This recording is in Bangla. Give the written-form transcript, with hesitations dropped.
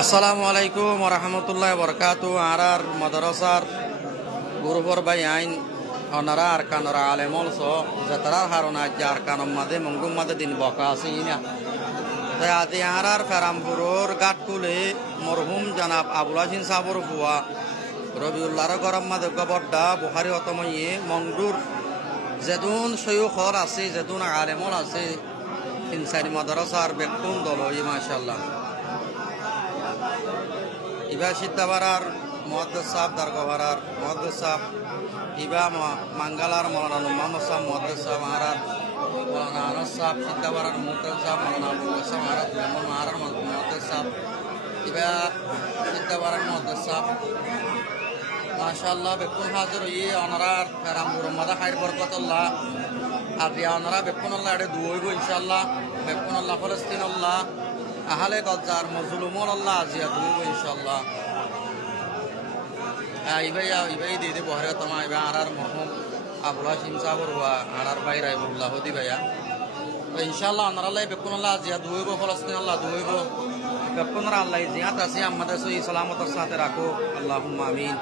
আসসালামু আলাইকুম রহমতুল্লাহ বরকাতু আর মাদ্রাসার গুরুবর বাই আইন অনারা আর কানরা আলেমল সো যাতারার হারনা যার কানম মাদে মঙ্গুম মাদে দিন বকা আছে ইনা তাই আদি আর ফেরামপুরর গাটকুলে মরহুম জনাব আবুল হাসিন সাবর ফুয়া রবিউল্লাহর গরম মাদে গবড্ডা বুখারি অতময়ে মংডুর যেদুন সৈয়খর আছে যেদুন আলেমল আছে ইনসানি মাদ্রাসার বেকুন দল মাশাআল্লাহ ইবা সিদ্ধাবারার মহাদ্দেস সাহেব দারগাভারার মহাদ্দেস সাহেব ইবা মাঙ্গালার মৌলানা মোহাম্মদ সাহেব মহাদ্দেস সাহেব মাহারার মৌলানা আনস সাহেব সিদ্ধাবারার মুহতাজ সাহেব মৌলানা আবুল কাসেম মাহারার মেমন মাহারার মহাদ্দেস সাহেব ইবা সিদ্ধাবারার মহাদ্দেস সাহেব মাশাআল্লাহ বেকুন হাজির হইয়ে অনারার ফেরামপুর মাদা খাইর বরকতুল্লাহ আদিয়া অনারা বেকুন আল্লাহ এড়ে দুইব ইনশাআল্লাহ বেকুন আল্লাহ ফলস্তিন আল্লাহ আহলে গজ্জার মজলুমুন আল্লাহ আজিয়া দুইব ইনশাআল্লাহ ইবাই দিয়ে দে বহরে তোমা ইবা আর মরহুম আবুল হাসিম সাবর হুয়া আর ভাই রাইবুল্লাহ হদি ভাইয়া তো ইনশাআল্লাহ আনার আল্লাহ বেকুন আল্লাহ আজিয়া দুইব ফলস্তিন আল্লাহ দুইব বেকুন আল্লাহ জিয়াত আছে আমাদের সই সালামতের সাথে রাখো আল্লাহুম্মা আমিন।